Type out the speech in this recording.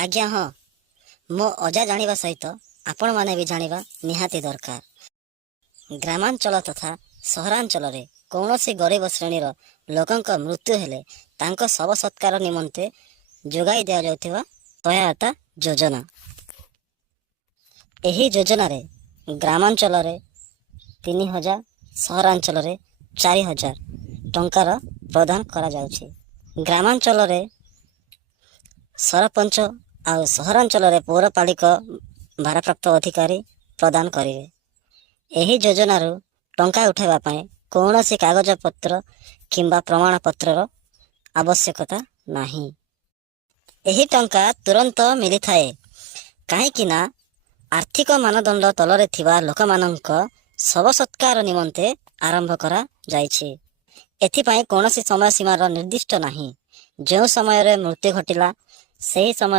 ଆଜ୍ଞା ହଁ, ମୋ ଅଜା ଜାଣିବା ସହିତ ଆପଣମାନେ ବି ଜାଣିବା ନିହାତି ଦରକାର। ଗ୍ରାମାଞ୍ଚଳ ତଥା ସହରାଞ୍ଚଳରେ କୌଣସି ଗରିବ ଶ୍ରେଣୀର ଲୋକଙ୍କ ମୃତ୍ୟୁ ହେଲେ ତାଙ୍କ ଶବ ସତ୍କାର ନିମନ୍ତେ ଯୋଗାଇ ଦିଆଯାଉଥିବା ସହାୟତା ଯୋଜନା। ଏହି ଯୋଜନାରେ ଗ୍ରାମାଞ୍ଚଳରେ 3,000, ସହରାଞ୍ଚଳରେ 4,000 ଟଙ୍କାର ପ୍ରଦାନ କରାଯାଉଛି। ଗ୍ରାମାଞ୍ଚଳରେ ସରପଞ୍ଚ ଆଉ ସହରାଞ୍ଚଳରେ ପୌରପାଳିକ ଭାରପ୍ରାପ୍ତ ଅଧିକାରୀ ପ୍ରଦାନ କରିବେ। ଏହି ଯୋଜନାରୁ ଟଙ୍କା ଉଠାଇବା ପାଇଁ କୌଣସି କାଗଜପତ୍ର କିମ୍ବା ପ୍ରମାଣପତ୍ରର ଆବଶ୍ୟକତା ନାହିଁ। ଏହି ଟଙ୍କା ତୁରନ୍ତ ମିଳିଥାଏ, କାହିଁକି ନା ଆର୍ଥିକ ମାନଦଣ୍ଡ ତଳରେ ଥିବା ଲୋକମାନଙ୍କ ଶବ ସତ୍କାର ନିମନ୍ତେ ଆରମ୍ଭ କରାଯାଇଛି। ଏଥିପାଇଁ କୌଣସି ସମୟ ସୀମାର ନିର୍ଦ୍ଦିଷ୍ଟ ନାହିଁ। ଯେଉଁ ସମୟରେ ମୃତ୍ୟୁ ଘଟିଲା ସେହି ସମୟ